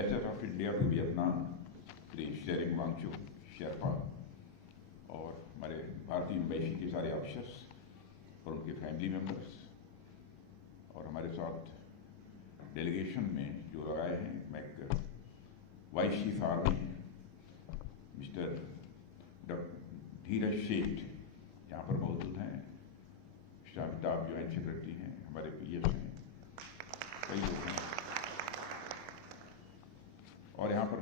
Ambassador of India to Vietnam Shri Tshering Wangchuk Sherpa और हमारे भारतीय एम्बेसी के सारे ऑफिसर्स और उनके फैमिली मेंबर्स और हमारे साथ डेलीगेशन में जो लगाए हैं, मैं वाइस चीफ आर्मी मिस्टर धीरज सेठ यहाँ पर मौजूद हैं, मिस्टर अमिताभ ज्वाइंट सेक्रेटरी हैं, हमारे पीएस हैं, कई लोग हैं, और यहाँ पर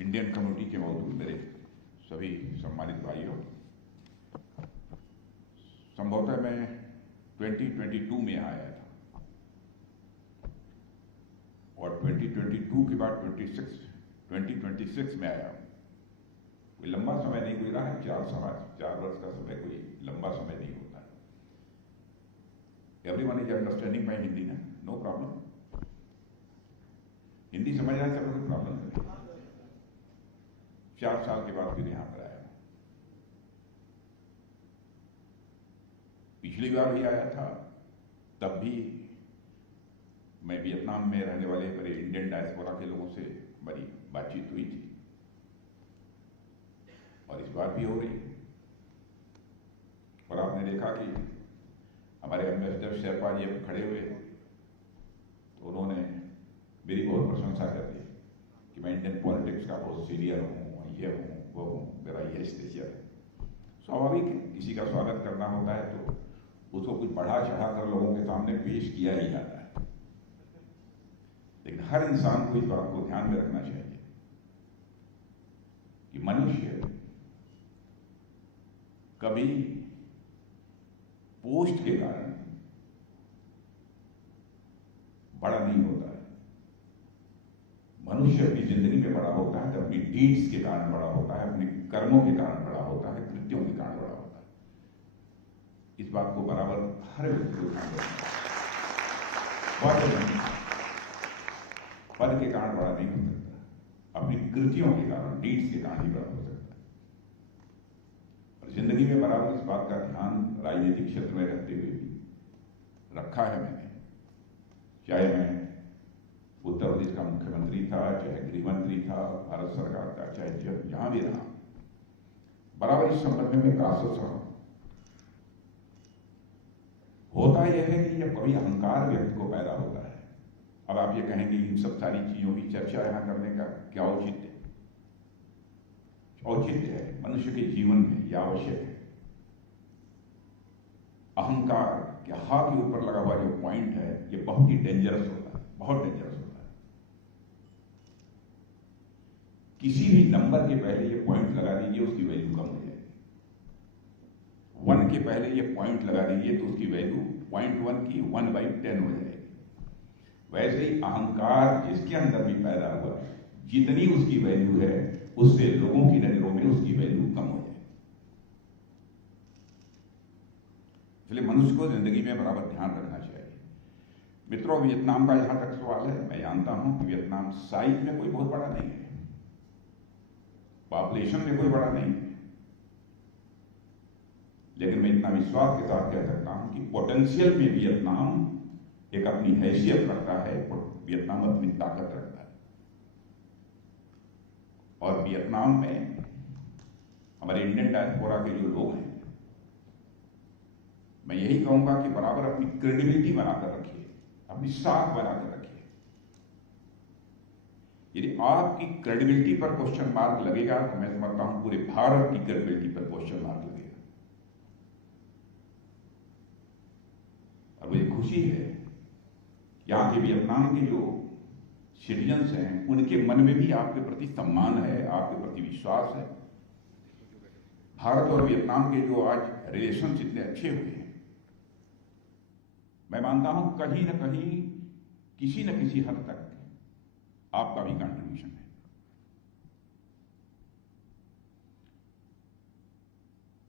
इंडियन कम्युनिटी के मौजूद मेरे सभी सम्मानित भाइयों। संभवतः मैं 2022 में आया था और 2022 के बाद 2026 में आया। कोई लंबा समय नहीं गुजरा है, 4 वर्ष का समय कोई लंबा समय नहीं होता है। Everyone is understanding my Hindi ना? No problem. हिंदी समझ आए सब कोई प्रॉब्लम नहीं। 4 साल के बाद फिर यहां पर आया। पिछली बार भी आया था, तब भी मैं वियतनाम में रहने वाले मेरे इंडियन डायस्पोरा के लोगों से बड़ी बातचीत हुई थी और इस बार भी हो रही। और आपने देखा कि हमारे एम्बेसडर शेरपा जी अब खड़े हुए तो उन्होंने मेरी बहुत प्रशंसा कर दी कि मैं इंडियन पॉलिटिक्स का बहुत सीनियर हूँ, ये हूँ, वो हूँ, मेरा ये स्टेचर है। स्वाभाविक है, किसी का स्वागत करना होता है तो उसको कुछ बढ़ा चढ़ा कर लोगों के सामने पेश किया ही जाता है। लेकिन हर इंसान को इस बात को ध्यान में रखना चाहिए कि मनुष्य कभी पोस्ट के कारण बड़ा नहीं होता है। मनुष्य अपनी जिंदगी में बड़ा होता है तो अपनी डीड्स के कारण बड़ा होता है, अपने कर्मों के कारण बड़ा होता है, कृत्यों के कारण बड़ा होता है। इस बात को बराबर हर व्यक्ति को ध्यान रखना है। पद के कारण बड़ा नहीं हो सकता, अपनी कृतियों के कारण, डीड्स के कारण ही बड़ा हो सकता है। और जिंदगी में बराबर इस बात का ध्यान राजनीतिक क्षेत्र में रहते हुए भी रखा है मैंने। चाहे मैं उत्तर प्रदेश का मुख्यमंत्री था, चाहे गृहमंत्री था भारत सरकार का, चाहे जहां भी रहा, बराबर इस संबंध में मैं कासत रहा। होता यह है कि जब कभी अहंकार व्यक्ति को पैदा होता है, अब आप ये कहेंगे इन सब सारी चीजों की चर्चा यहां करने का क्या औचित्य है? मनुष्य के जीवन में यह आवश्यक है। अहंकार के हाथ के ऊपर लगा हुआ जो पॉइंट है, ये बहुत ही डेंजरस होता है, बहुत डेंजरस होता है। किसी भी नंबर के पहले ये पॉइंट लगा दीजिए, उसकी वैल्यू कम हो जाएगी। 1 के पहले ये पॉइंट लगा दीजिए तो उसकी वैल्यू 0.1 की 1/10 हो जाएगी। वैसे ही अहंकार जिसके अंदर भी पैदा हुआ, जितनी उसकी वैल्यू है उससे लोगों की नजरों में उसकी वैल्यू कम हो जाएगी। इसलिए मनुष्य को जिंदगी में बराबर ध्यान रखना चाहिए। मित्रों, वियतनाम का जहां तक सवाल है, मैं जानता हूं कि वियतनाम साइज में कोई बहुत बड़ा नहीं है, पॉपुलेशन में कोई बड़ा नहीं है, लेकिन मैं इतना विश्वास के साथ कह सकता हूं कि पोटेंशियल में वियतनाम एक अपनी हैसियत रखता है, वियतनाम अपनी ताकत रखता है। और वियतनाम में हमारे इंडियन डायस्पोरा के जो लोग हैं, मैं यही कहूंगा कि बराबर अपनी क्रेडिबिलिटी बनाकर रखिए, अपनी साख बनाकर रखिए। यदि आपकी क्रेडिबिलिटी पर क्वेश्चन मार्क लगेगा तो मैं समझता हूं पूरे भारत की क्रेडिबिलिटी पर क्वेश्चन मार्क लगेगा। और मुझे खुशी है यहां के वियतनाम के जो सिटीजन्स हैं, उनके मन में भी आपके प्रति सम्मान है, आपके प्रति विश्वास है। भारत और वियतनाम के जो आज रिलेशंस इतने अच्छे हुए हैं, मैं मानता हूं कहीं न कहीं किसी न किसी हद तक आपका भी कंट्रीब्यूशन है।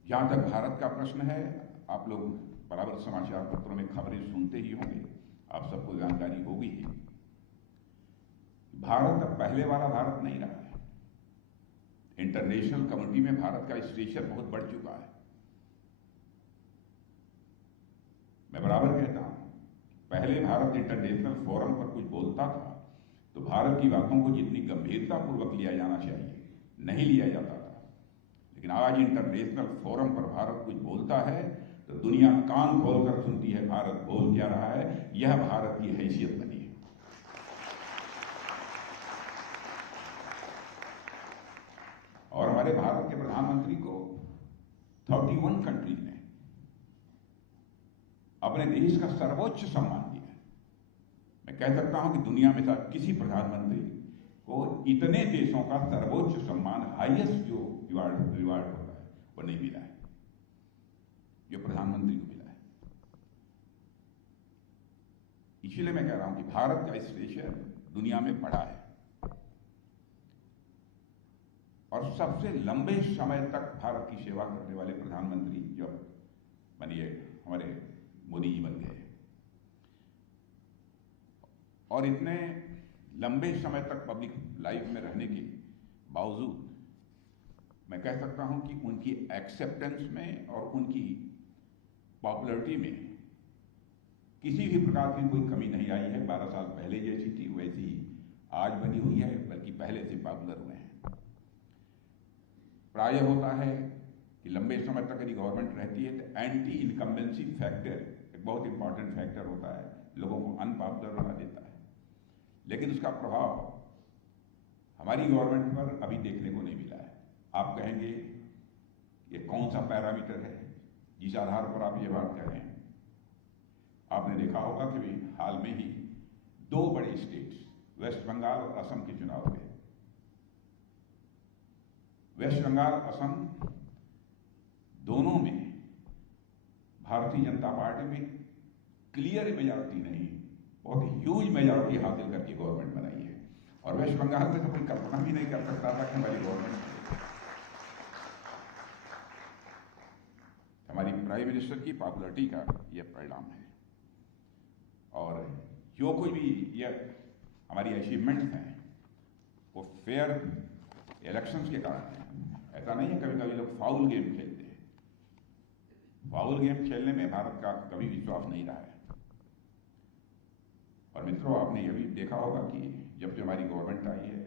जहां तक भारत का प्रश्न है, आप लोग बराबर समाचार पत्रों में खबरें सुनते ही होंगे, आप सबको जानकारी होगी ही। भारत अब पहले वाला भारत नहीं रहा है। इंटरनेशनल कम्युनिटी में भारत का स्टेचर बहुत बढ़ चुका है। मैं बराबर कहता हूं, पहले भारत इंटरनेशनल फोरम पर कुछ बोलता था तो भारत की बातों को जितनी गंभीरतापूर्वक लिया जाना चाहिए नहीं लिया जाता था। लेकिन आज इंटरनेशनल फोरम पर भारत कुछ बोलता है तो दुनिया कान खोलकर सुनती है भारत बोल क्या रहा है। यह भारत की हैसियत बनी है। और हमारे भारत के प्रधानमंत्री को 31 कंट्रीज ने अपने देश का सर्वोच्च सम्मान दिया है। मैं कह सकता हूं कि दुनिया में शायद किसी प्रधानमंत्री को इतने देशों का सर्वोच्च सम्मान, हाईएस्ट जो रिवार्ड होता है, वो नहीं मिला है जो प्रधानमंत्री को मिला है। इसीलिए मैं कह रहा हूं कि भारत का स्टेशन दुनिया में बड़ा है और सबसे लंबे समय तक भारत की सेवा करने वाले प्रधानमंत्री जब बनिए हमारे मोदी जी बन गए और इतने लंबे समय तक पब्लिक लाइफ में रहने के बावजूद मैं कह सकता हूं कि उनकी एक्सेप्टेंस में और उनकी पॉपुलैरिटी में किसी भी प्रकार की कोई कमी नहीं आई है। 12 साल पहले जैसी थी वैसी आज बनी हुई है, बल्कि पहले से पॉपुलर हुए हैं। प्रायः होता है कि लंबे समय तक यदि गवर्नमेंट रहती है तो एंटी इनकम्बेंसी फैक्टर एक बहुत इंपॉर्टेंट फैक्टर होता है, लोगों को अनपॉपुलर बना देता है। लेकिन उसका प्रभाव हमारी गवर्नमेंट पर अभी देखने को नहीं मिला है। आप कहेंगे ये कौन सा पैरामीटर है जिस आधार पर आप ये बात कह रहे हैं। आपने देखा होगा कि हाल में ही 2 बड़े स्टेट्स वेस्ट बंगाल और असम के चुनाव हुए। वेस्ट बंगाल, असम दोनों में भारतीय जनता पार्टी में क्लियर मेजॉरिटी नहीं, बहुत ह्यूज मेजॉरिटी हासिल करके गवर्नमेंट बनाई है। और वेस्ट बंगाल में तो कोई कल्पना भी नहीं कर सकता था कि हमारी गवर्नमेंट, हमारी प्राइम मिनिस्टर की पॉपुलैरिटी का यह परिणाम है। और जो कोई भी ये हमारी अचीवमेंट्स हैं वो फेयर इलेक्शंस के कारण है। ऐसा नहीं है कभी कभी लोग फाउल गेम खेलते हैं। फाउल गेम खेलने में भारत का कभी विश्वास नहीं रहा है। और मित्रों, आपने यह भी देखा होगा कि जब से हमारी गवर्नमेंट आई है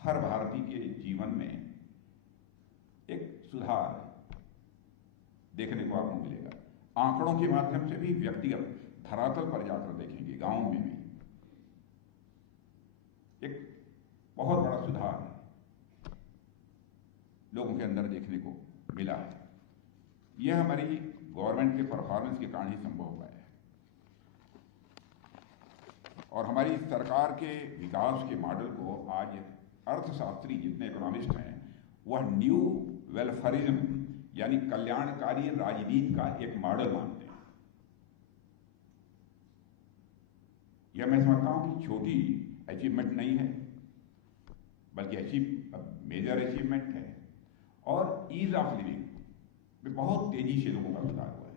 हर भारतीय के जीवन में एक सुधार देखने को आपको मिलेगा। आंकड़ों के माध्यम से भी, व्यक्तिगत धरातल पर जाकर देखेंगे, गांव में भी एक बहुत बड़ा सुधार लोगों के अंदर देखने को मिला है। यह हमारी गवर्नमेंट के परफॉर्मेंस के कारण ही संभव हुआ है। और हमारी सरकार के विकास के मॉडल को आज अर्थशास्त्री जितने इकोनॉमिस्ट हैं वह न्यू वेलफेयरिज्म यानी कल्याणकारी राजनीति का एक मॉडल मानते हैं। यह मैं समझता हूं कि छोटी अचीवमेंट नहीं है, बल्कि मेजर अचीवमेंट है। और ईज ऑफ लिविंग में बहुत तेजी से लोगों का सुधार हुआ है।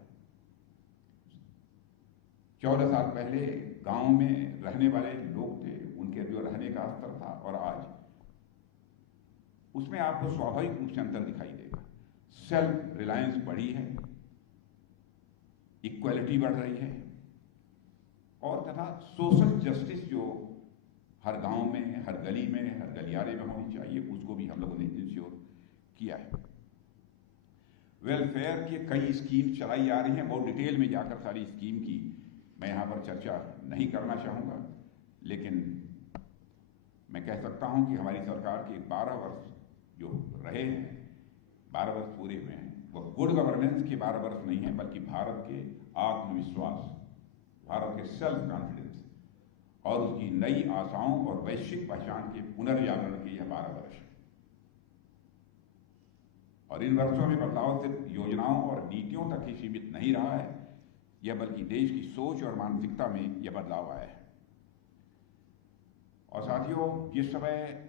14 साल पहले गांव में रहने वाले लोग थे, उनके जो रहने का स्तर था, और आज उसमें आपको स्वाभाविक रूप से अंतर दिखाई देगा। सेल्फ रिलायंस बढ़ी है, इक्वालिटी बढ़ रही है, और तथा सोशल जस्टिस जो हर गांव में, हर गली में, हर गलियारे में होनी चाहिए, उसको भी हम लोगों ने इंश्योर किया है। वेलफेयर की कई स्कीम चलाई जा रही हैं। बहुत डिटेल में जाकर सारी स्कीम की मैं यहां पर चर्चा नहीं करना चाहूंगा, लेकिन मैं कह सकता हूं कि हमारी सरकार के 12 वर्ष जो रहे हैं, 12 वर्ष पूरे हुए हैं, वह गुड गवर्नेंस के 12 वर्ष नहीं है, बल्कि भारत के आत्मविश्वास, भारत के सेल्फ कॉन्फिडेंस और उसकी नई आशाओं और वैश्विक पहचान के पुनर्जागरण के यह 12 वर्ष है। और इन वर्षों में बदलाव सिर्फ योजनाओं और नीतियों तक ही सीमित नहीं रहा है, यह बल्कि देश की सोच और मानसिकता में यह बदलाव आया है। और साथियों, जिस समय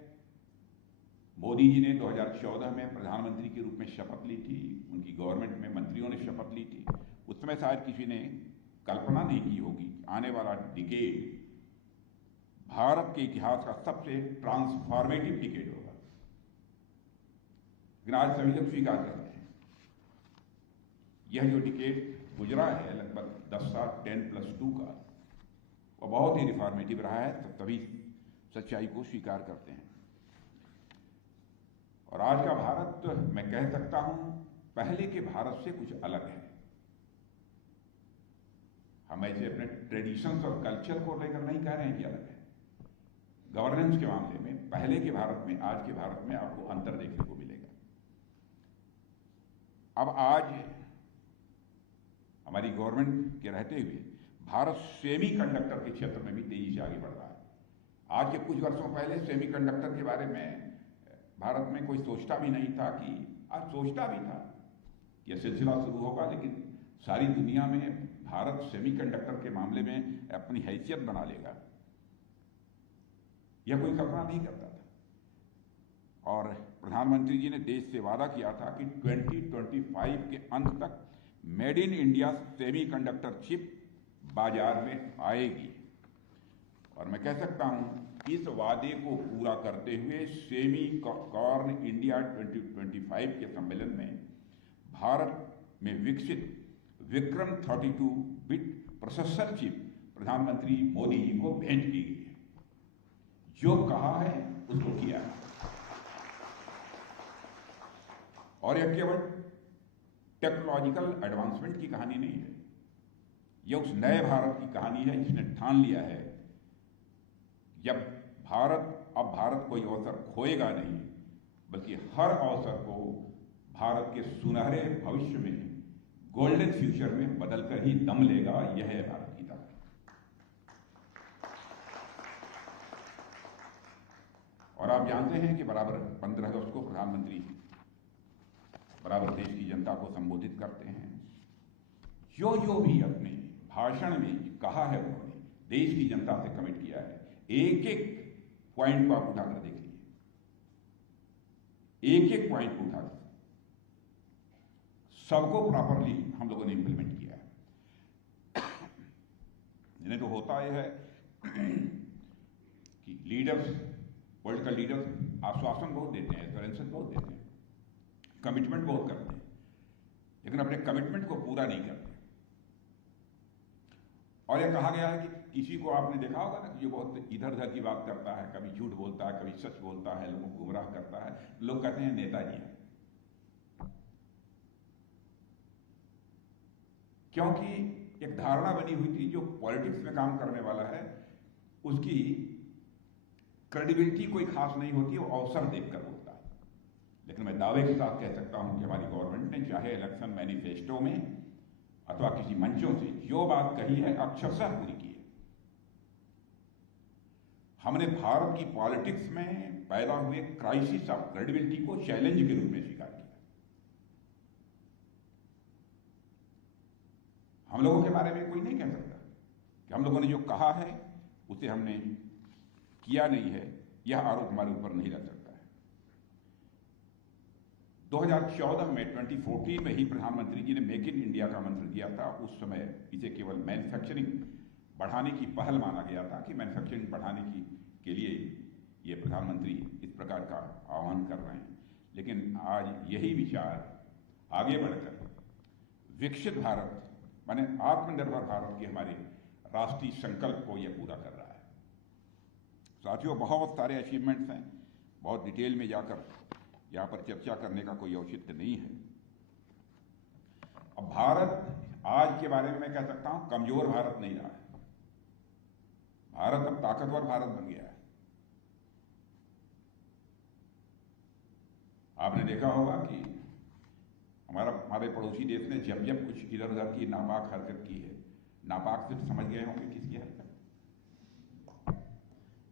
मोदी जी ने 2014 में प्रधानमंत्री के रूप में शपथ ली थी, उनकी गवर्नमेंट में मंत्रियों ने शपथ ली थी, उस समय शायद किसी ने कल्पना नहीं की होगी आने वाला डिकेड भारत के इतिहास का सबसे ट्रांसफॉर्मेटिव डिकेड होगा। लेकिन आज सभी लोग स्वीकार करते हैं यह जो डिकेड गुजरा है लगभग 10 साल 10+2 का, वह बहुत ही रिफॉर्मेटिव रहा है। तो सभी सच्चाई को स्वीकार करते हैं। और आज का भारत, मैं कह सकता हूं, पहले के भारत से कुछ अलग है। हम ऐसे अपने ट्रेडिशंस और कल्चर को लेकर नहीं कह रहे हैं कि अलग है। गवर्नेंस के मामले में पहले के भारत में आज के भारत में आपको अंतर देखने को मिलेगा। अब आज हमारी गवर्नमेंट के रहते हुए भारत सेमीकंडक्टर के क्षेत्र में भी तेजी से आगे बढ़ रहा है। आज के कुछ वर्षों पहले सेमीकंडक्टर के बारे में भारत में कोई सोचता भी नहीं था, कि आज सोचता भी था कि यह सिलसिला शुरू होगा, लेकिन सारी दुनिया में भारत सेमीकंडक्टर के मामले में अपनी हैसियत बना लेगा, यह कोई कल्पना नहीं करता था। और प्रधानमंत्री जी ने देश से वादा किया था कि 2025 के अंत तक made in India semiconductor chip बाजार में आएगी। और मैं कह सकता हूं, इस वादे को पूरा करते हुए सेमीकॉन इंडिया 2025 के सम्मेलन में भारत में विकसित विक्रम 32 बिट प्रोसेसर चिप प्रधानमंत्री मोदी जी को भेंट की गई है। जो कहा है उसको किया है। और यह केवल टेक्नोलॉजिकल एडवांसमेंट की कहानी नहीं है, यह उस नए भारत की कहानी है जिसने ठान लिया है जब अब भारत कोई अवसर खोएगा नहीं, बल्कि हर अवसर को भारत के सुनहरे भविष्य में, गोल्डन फ्यूचर में बदलकर ही दम लेगा। यह है भारत की ताकत। और आप जानते हैं कि बराबर 15 अगस्त को प्रधानमंत्री बराबर देश की जनता को संबोधित करते हैं। जो जो भी अपने भाषण में कहा है, उन्होंने देश की जनता से कमिट किया है। एक एक पॉइंट को आप उठाकर देख लीजिए, एक एक पॉइंट को उठाकर सबको प्रॉपरली हम लोगों ने इंप्लीमेंट किया है। नहीं तो होता यह है कि लीडर्स, पॉलिटिकल लीडर्स आश्वासन बहुत देते हैं, एश्योरेंसेस बहुत देते हैं, कमिटमेंट बहुत करते हैं, लेकिन अपने कमिटमेंट को पूरा नहीं करते। और यह कहा गया है कि किसी को आपने देखा होगा ना कि जो बहुत इधर उधर की बात करता है, कभी झूठ बोलता है, कभी सच बोलता है, लोगों को गुमराह करता है, लोग कहते हैं नेताजी हैं। क्योंकि एक धारणा बनी हुई थी, जो पॉलिटिक्स में काम करने वाला है उसकी क्रेडिबिलिटी कोई खास नहीं होती, वो अवसर देखकर बोलता है। लेकिन मैं दावे के साथ कह सकता हूं कि हमारी गवर्नमेंट ने चाहे इलेक्शन मैनिफेस्टो में अथवा किसी मंचों से जो बात कही है, अक्षरशः पूरी की है। हमने भारत की पॉलिटिक्स में पैदा हुए क्राइसिस ऑफ क्रेडिबिलिटी को चैलेंज के रूप में स्वीकार किया। हम लोगों के बारे में कोई नहीं कह सकता कि हम लोगों ने जो कहा है उसे हमने किया नहीं है, यह आरोप हमारे ऊपर नहीं लग सकता है। 2014 में 2014 में ही प्रधानमंत्री जी ने मेक इन इंडिया का मंत्र दिया था। उस समय इसे केवल मैन्युफैक्चरिंग बढ़ाने की पहल माना गया था कि मैन्युफैक्चरिंग बढ़ाने के लिए ये प्रधानमंत्री इस प्रकार का आह्वान कर रहे हैं। लेकिन आज यही विचार आगे बढ़कर विकसित भारत माने आत्मनिर्भर भारत के हमारे राष्ट्रीय संकल्प को यह पूरा कर रहा है। साथियों, बहुत सारे अचीवमेंट्स हैं, बहुत डिटेल में जाकर यहाँ पर चर्चा करने का कोई औचित्य नहीं है। अब भारत आज के बारे में मैं कह सकता हूं कमजोर भारत नहीं रहा है। भारत अब ताकतवर भारत बन गया है। आपने देखा होगा कि हमारे पड़ोसी देश ने जब जब कुछ इधर उधर की नापाक हरकत की है, नापाक सिर्फ समझ गए होंगे किसकी हरकत,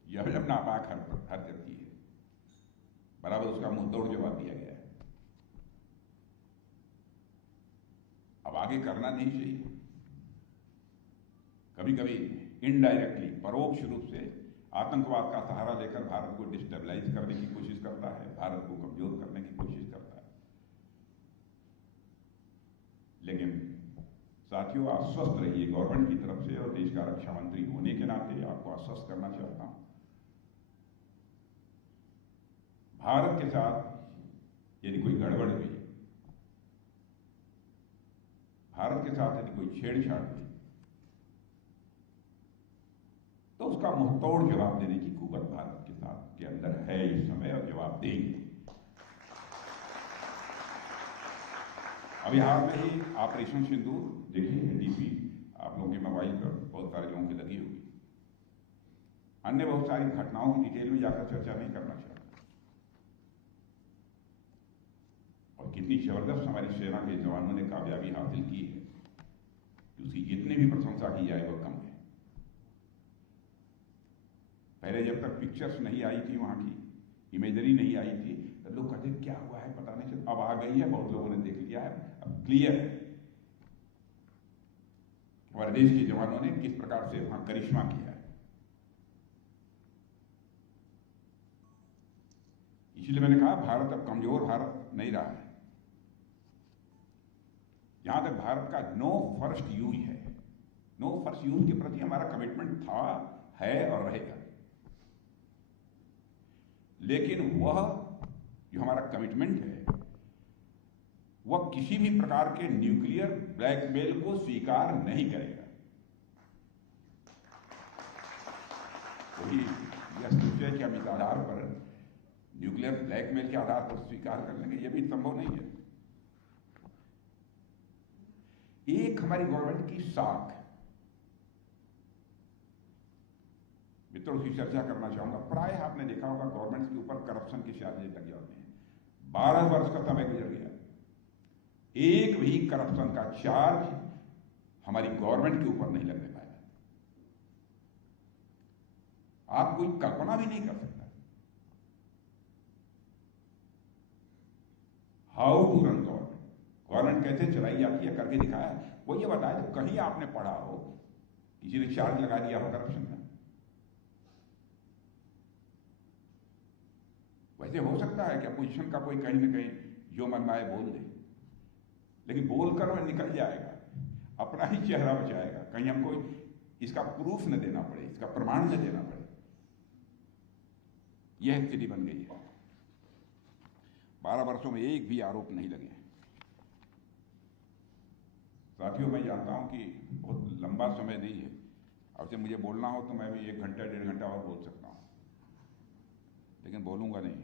जब नापाक हरकत की है बराबर उसका मुंह तोड़ जवाब दिया गया है। अब आगे करना नहीं चाहिए। कभी कभी इनडायरेक्टली, परोक्ष रूप से आतंकवाद का सहारा लेकर भारत को डिस्टेबलाइज करने की कोशिश करता है, भारत को कमजोर करने की कोशिश करता है। लेकिन साथियों, आश्वस्त रहिए गवर्नमेंट की तरफ से, और देश का रक्षा मंत्री होने के नाते आपको आश्वस्त करना चाहता हूं, भारत के साथ यदि कोई गड़बड़ हुई, भारत के साथ यदि कोई छेड़छाड़ हुई, तो तो उसका मुंहतोड़ जवाब देने की कुव्वत भारत के साथ के अंदर है इस समय, और जवाब देंगे। अभी हाल में ही ऑपरेशन सिंदूर देखिए, डीपी आप लोगों के मोबाइल पर बहुत सारे लोगों की लगी होगी। अन्य बहुत सारी घटनाओं की डिटेल में जाकर चर्चा नहीं करना चाहता, और कितनी जबरदस्त हमारी सेना के जवानों ने कामयाबी हासिल की है कि उसकी जितनी भी प्रशंसा की जाए वह कम है। पहले जब तक पिक्चर्स नहीं आई थी, वहां की इमेजरी नहीं आई थी, तो लोग कहते क्या हुआ है पता नहीं चलता। अब आ गई है, बहुत लोगों ने देख लिया है, अब क्लियर है हमारे देश के जवानों ने किस प्रकार से वहां करिश्मा किया है। इसलिए मैंने कहा भारत अब कमजोर भारत नहीं रहा है। जहां तक भारत का नो फर्स्ट यूज है, नो फर्स्ट यूज के प्रति हमारा कमिटमेंट था, है और रहेगा। लेकिन वह जो हमारा कमिटमेंट है वह किसी भी प्रकार के न्यूक्लियर ब्लैकमेल को स्वीकार नहीं करेगा। वही यह सोचे कि हम इस आधार पर न्यूक्लियर ब्लैकमेल के आधार पर स्वीकार कर लेंगे, यह भी संभव नहीं है। एक हमारी गवर्नमेंट की साख, मित्रों की चर्चा करना चाहूंगा। प्राय आपने देखा होगा गवर्नमेंट के ऊपर करप्शन के चार्जेस लगे होते हैं। 12 वर्ष का समय गुजर गया, एक भी करप्शन का चार्ज हमारी गवर्नमेंट के ऊपर नहीं लगने पाया। आप कोई कल्पना भी नहीं कर सकता how to run government, government कैसे चलाई जाती है, करके दिखाया। वो ये बताए तो कहीं आपने पढ़ा हो किसी ने चार्ज लगा दिया हो करप्शन का। वैसे हो सकता है कि अपोजिशन का कोई कहीं ना कहीं जो मन आए बोल दे, लेकिन बोलकर वह निकल जाएगा, अपना ही चेहरा बचाएगा, कहीं हमको इसका प्रूफ न देना पड़े, इसका प्रमाण न देना पड़े। यह स्थिति बन गई है। 12 वर्षों में एक भी आरोप नहीं लगे। साथियों, मैं जानता हूं कि बहुत लंबा समय नहीं है, अब से मुझे बोलना हो तो मैं भी 1 घंटा 1.5 घंटा और बोल सकता हूं, लेकिन बोलूंगा नहीं।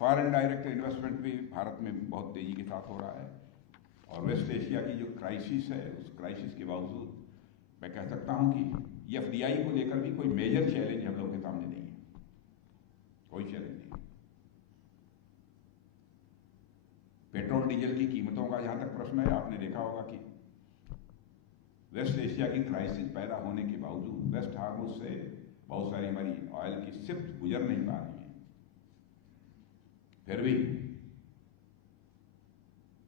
फॉरेन डायरेक्ट इन्वेस्टमेंट भी भारत में बहुत तेजी के साथ हो रहा है, और वेस्ट एशिया की जो क्राइसिस है, उस क्राइसिस के बावजूद मैं कह सकता हूं कि एफडीआई को लेकर भी कोई मेजर चैलेंज हम लोग के सामने नहीं है, कोई चैलेंज नहीं। पेट्रोल डीजल की कीमतों का जहां तक प्रश्न है, आपने देखा होगा कि वेस्ट एशिया की क्राइसिस पैदा होने के बावजूद वेस्ट हार्मुज से बहुत सारी हमारी ऑयल की शिप्स गुजर नहीं पा रही हैं। फिर भी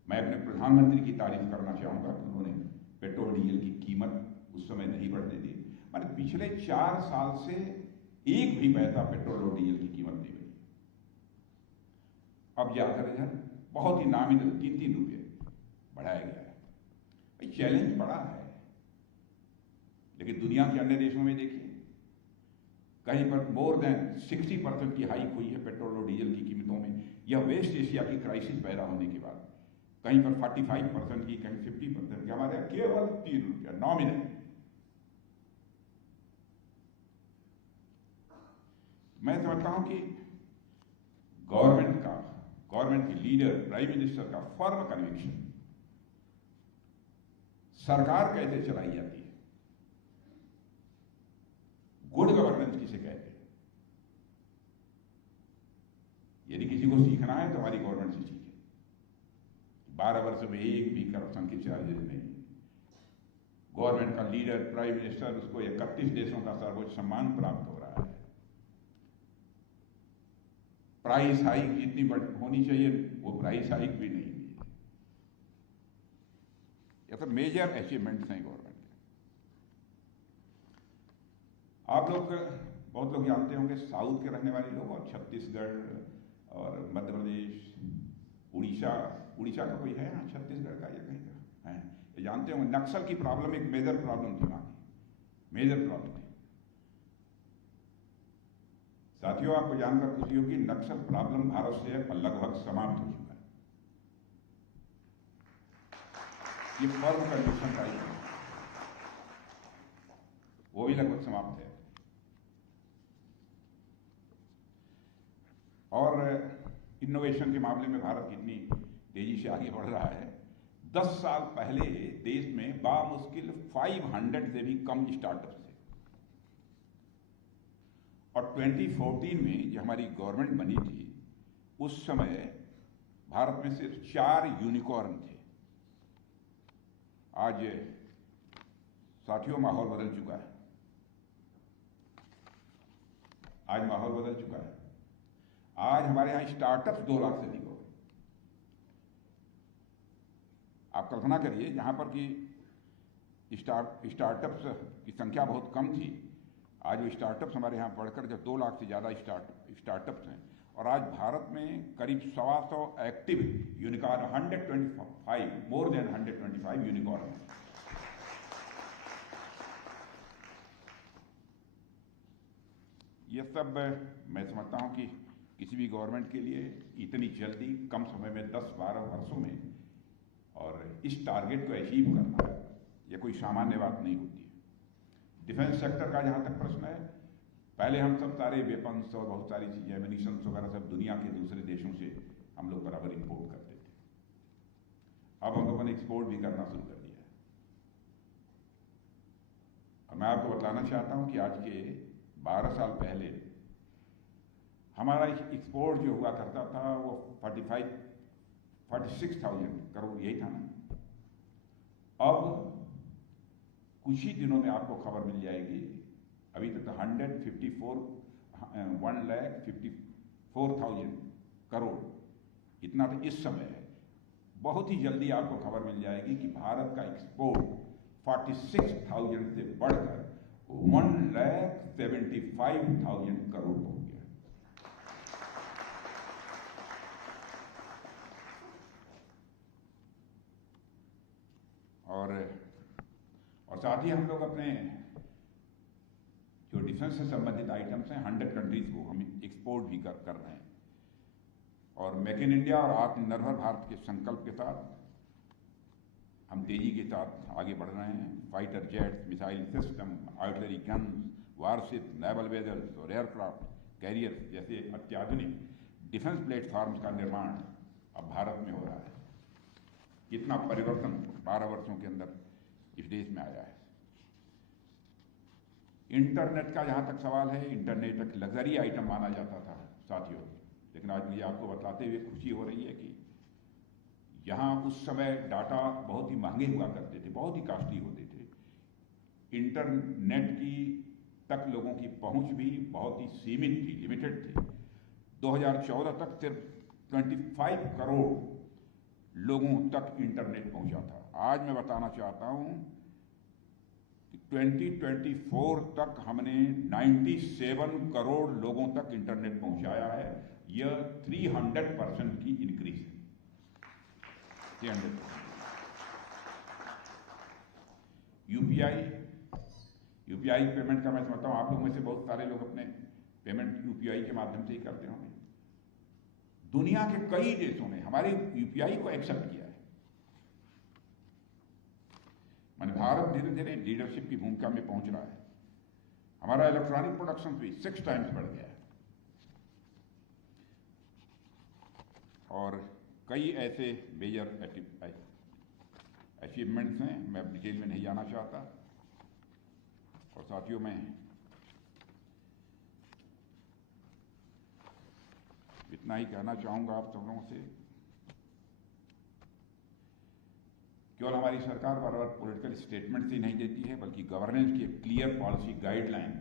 मैं अपने प्रधानमंत्री की तारीफ करना चाहूंगा कि उन्होंने पेट्रोल डीजल की कीमत उस समय नहीं बढ़ने दी। माने पिछले 4 साल से एक भी पैसा पेट्रोल और डीजल की कीमत नहीं बढ़ी। अब जाकर इधर बहुत ही नामिनल 3-3 रुपये बढ़ाया गया है। चैलेंज बड़ा है, लेकिन दुनिया के अन्य देशों में देखिए, कहीं पर मोर देन 60% की हाइक हुई है पेट्रोल और डीजल की कीमतों में। यह वेस्ट एशिया की क्राइसिस पैदा होने के बाद कहीं पर 45% की, कहीं 50% की, हमारे यहाँ केवल 3 रुपया नॉमिनल। मैं समझता हूं कि गवर्नमेंट के लीडर, प्राइम मिनिस्टर का फर्म कन्विक्शन, सरकार कैसे चलाई जाती है, गुड गवर्नेंस किसे कहते हैं, यदि किसी को सीखना है तो हमारी गवर्नमेंट से सीखे। 12 वर्ष में एक भी करप्शन के चार्जेस नहीं। गवर्नमेंट का लीडर, प्राइम मिनिस्टर, उसको 31 देशों का सर्वोच्च सम्मान प्राप्त हो रहा है। प्राइस हाइक जितनी होनी चाहिए वो प्राइस हाइक भी नहीं हुई है। ये तो मेजर अचीवमेंट्स हैं गवर्नमेंट के। आप लोग, बहुत लोग जानते होंगे, साउथ के रहने वाले लोग, और छत्तीसगढ़ और मध्य प्रदेश, उड़ीसा का कोई है ना, छत्तीसगढ़ का या कहीं का है, ये जानते होंगे नक्सल की प्रॉब्लम एक मेजर प्रॉब्लम थी वहां की, मेजर प्रॉब्लम थी। साथियों, आपको जानकर खुशी होगी, नक्सल प्रॉब्लम भारत से लगभग समाप्त हो चुका है। ये फर्म कंडीशन का ही है। वो भी लगभग समाप्त है। और इनोवेशन के मामले में भारत कितनी तेजी से आगे बढ़ रहा है। 10 साल पहले देश में बामुश्किल 500 से भी कम स्टार्टअप्स थे, और 2014 में जो हमारी गवर्नमेंट बनी थी उस समय भारत में सिर्फ 4 यूनिकॉर्न थे। आज साथियों माहौल बदल चुका है, आज माहौल बदल चुका है। आज हमारे यहां स्टार्टअप्स 2 लाख से अधिक हो गए। आप कल्पना करिए, जहां पर कि स्टार्टअप्स की संख्या बहुत कम थी, आज वो स्टार्टअप्स हमारे यहाँ बढ़कर जब 2 लाख से ज़्यादा स्टार्टअप्स हैं, और आज भारत में करीब 125 active unicorn, 125 more than 125 unicorn हैं। ये सब मैं समझता हूँ कि किसी भी गवर्नमेंट के लिए इतनी जल्दी कम समय में 10-12 वर्षों में और इस टारगेट को अचीव करना यह कोई सामान्य बात नहीं होती है। डिफेंस सेक्टर का जहाँ तक प्रश्न है, पहले हम सब सारे वेपन्स और बहुत सारी चीज़ें, एमिनिशंस वगैरह सब दुनिया के दूसरे देशों से हम लोग बराबर इंपोर्ट करते थे। अब हम लोगों ने एक्सपोर्ट भी करना शुरू कर दिया है। और मैं आपको बताना चाहता हूँ कि आज के 12 साल पहले हमारा एक्सपोर्ट जो हुआ करता था वो 46,000 करोड़ यही था ना। अब कुछ ही दिनों में आपको खबर मिल जाएगी, अभी तक तो 1,54,000 करोड़ इतना तो इस समय है। बहुत ही जल्दी आपको खबर मिल जाएगी कि भारत का एक्सपोर्ट 46,000 से बढ़कर 1,75,000 करोड़ हो गया। और साथ ही हम लोग अपने जो डिफेंस से संबंधित आइटम्स हैं 100 कंट्रीज को हम एक्सपोर्ट भी कर रहे हैं। और मेक इन इंडिया और आत्मनिर्भर भारत के संकल्प के साथ हम तेजी के साथ आगे बढ़ रहे हैं। Fighter jets, missile system, artillery guns, warship, naval vessels और एयरक्राफ्ट कैरियर्स जैसे अत्याधुनिक डिफेंस प्लेटफॉर्म्स का निर्माण अब भारत में हो रहा है। कितना परिवर्तन 12 वर्षों के अंदर इस देश में आया है। इंटरनेट का जहां तक सवाल है, इंटरनेट एक लग्जरी आइटम माना जाता था साथियों, लेकिन आज मुझे आपको बताते हुए खुशी हो रही है कि यहाँ उस समय डाटा बहुत ही महंगे हुआ करते थे, बहुत ही कॉस्टली होते थे। इंटरनेट की तक लोगों की पहुंच भी बहुत ही सीमित थी, लिमिटेड थी। 2014 तक सिर्फ 25 करोड़ लोगों तक इंटरनेट पहुंचा था। आज मैं बताना चाहता हूं कि 2024 तक हमने 97 करोड़ लोगों तक इंटरनेट पहुंचाया है। यह 300% की इंक्रीज है। 300%। यूपीआई पेमेंट का मैं समझता हूं आप लोग में से बहुत सारे लोग अपने पेमेंट यूपीआई के माध्यम से ही करते होंगे। दुनिया के कई देशों ने हमारे यूपीआई को एक्सेप्ट किया है। माने भारत धीरे धीरे लीडरशिप की भूमिका में पहुंच रहा है। हमारा इलेक्ट्रॉनिक प्रोडक्शन भी 6 टाइम्स बढ़ गया है। और कई ऐसे मेजर अचीवमेंट्स हैं, मैं डिटेल में नहीं जाना चाहता। और साथियों, मैं इतना ही कहना चाहूंगा आप सब लोगों से, केवल हमारी सरकार बार बार पॉलिटिकल स्टेटमेंट्स ही नहीं देती है, बल्कि गवर्नेंस की क्लियर पॉलिसी गाइडलाइन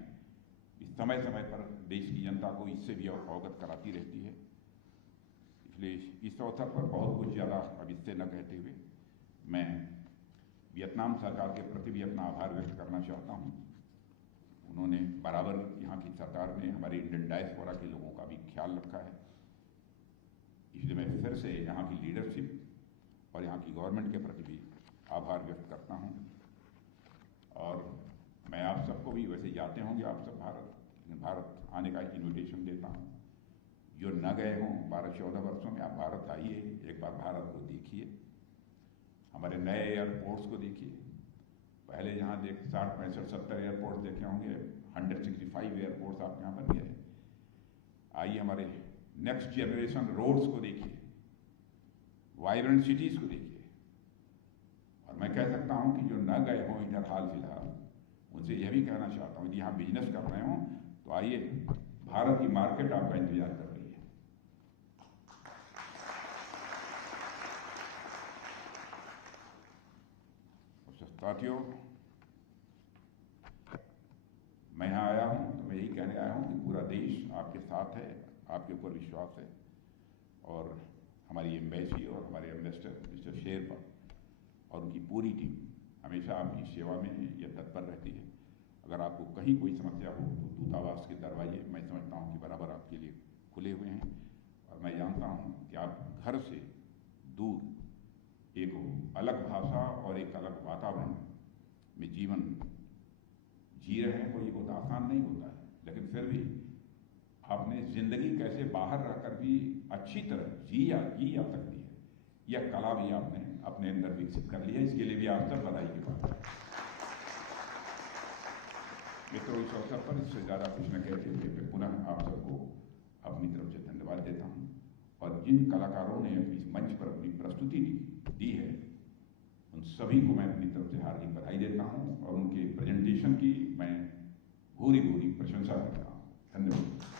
समय समय पर देश की जनता को इससे भी अवगत कराती रहती है। इसलिए इस अवसर पर बहुत कुछ ज़्यादा अब इससे न कहते हुए मैं वियतनाम सरकार के प्रति भी अपना आभार व्यक्त करना चाहता हूँ। उन्होंने बराबर यहाँ की सरकार में हमारे इंडियन डायस्पोरा के लोगों का भी ख्याल रखा है। इसलिए मैं फिर से यहाँ की लीडरशिप और यहाँ की गवर्नमेंट के प्रति भी आभार व्यक्त करता हूँ। और मैं आप सबको भी, वैसे जाते होंगे आप सब भारत, लेकिन भारत आने का इन्विटेशन देता हूँ। जो न गए हों 12-14 वर्षों में, आप भारत आइए, एक बार भारत को देखिए, हमारे नए एयरपोर्ट्स को देखिए। पहले जहाँ 60, 65, 70 एयरपोर्ट देखे होंगे 165 एयरपोर्ट्स आपके यहाँ बन गए। आइए हमारे नेक्स्ट जनरेशन रोड्स को देखिए, वाइब्रेंट सिटीज को देखिए। और मैं कह सकता हूं कि जो न गए हों इधर हाल फिलहाल, उनसे यह भी कहना चाहता हूं, यदि यहाँ बिजनेस कर रहे हों तो आइए, भारत की मार्केट आपका इंतजार कर रही है। साथियों, मैं यहाँ आया हूं तो मैं यही कहने आया हूं कि पूरा देश आपके साथ है, आपके ऊपर विश्वास है। और हमारी एम्बेसी और हमारे एम्बेसडर मिस्टर शेरपा और उनकी पूरी टीम हमेशा आपकी सेवा में या तत्पर रहती है। अगर आपको कहीं कोई समस्या हो तो दूतावास के दरवाजे मैं समझता हूं कि बराबर आपके लिए खुले हुए हैं। और मैं जानता हूं कि आप घर से दूर एक अलग भाषा और एक अलग वातावरण में जीवन जी रहे हैं। कोई बहुत आसान नहीं होता है, लेकिन फिर भी आपने जिंदगी कैसे बाहर रहकर भी अच्छी तरह जी जा सकती है, यह कला भी आपने अपने अंदर विकसित कर ली है। इसके लिए भी आप सब बधाई की बात है। मित्रों, इस अवसर पर इससे ज़्यादा कुछ न कहते हुए मैं पुनः आप सबको अपनी तरफ से धन्यवाद देता हूँ। और जिन कलाकारों ने इस मंच पर अपनी प्रस्तुति दी है, उन सभी को मैं अपनी तरफ से हार्दिक बधाई देता हूँ और उनके प्रेजेंटेशन की मैं भूरी भूरी प्रशंसा करता हूँ। धन्यवाद।